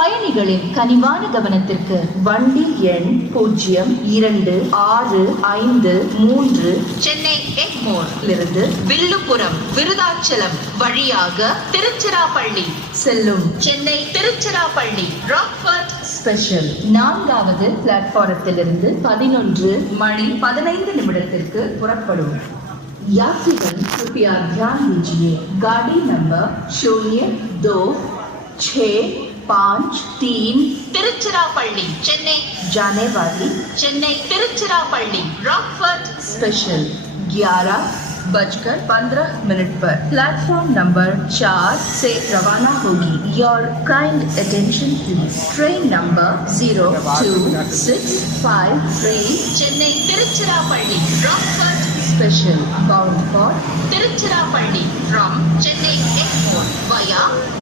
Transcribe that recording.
பயணிகளின் கனிவான கவனத்திற்கு வண்டி எண் 0265 சென்னை எக்மோரிலிருந்து வில்லுபுரம் விருதாச்சலம் வழியாக திருச்சிராப்பள்ளி செல்லும் சென்னை திருச்சிராப்பள்ளி ராக்ஃபோர்ட் ஸ்பெஷல் 4வது பிளாட்பாரத்திலிருந்து 11:15 புறப்படும். यात्रीगण कृपया ध्यान दीजिए, गाड़ी नंबर 0263 तिरुचिरापल्ली चेन्नई जाने वाली चेन्नई तिरुचिरापल्ली रॉकफोर्ट स्पेशल 11:15 पर प्लेटफॉर्म नंबर 4 से रवाना होगी. Your kind attention please. Train number 02653 Chennai Tiruchirappalli Rockfort special bound for Tiruchirappalli from Chennai Airport via